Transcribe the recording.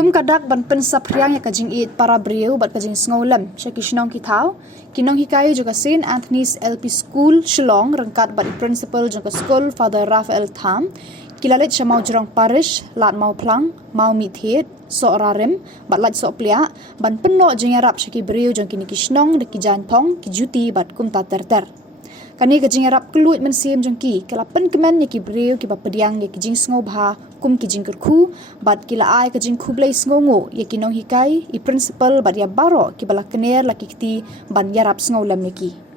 kum kadak ban pensap riang ya kajing it para breu bat kajing sngolam shakishnong kitau kinong hikai juga St. Anthony's LP School Shillong rangkat bat principal juga school Father Raphael Tham kilalit siya mau jurong parish lat mau plang mau mithet so rarim bat lat so plia ban penno jeng yarap shaki breu jong kini kishnong de kijan thong kijuti bat kum ta terter kani kajing yarap keluit mensim jongki kelapen kemen ya ki breu ki bapediang ya kijing sngoba kum kijing kerku bat kila ai kajing kublai sngongo ya kinong hikai i principal bat ya baro ki bala kener laki kiti ban yarap sngolam ya ki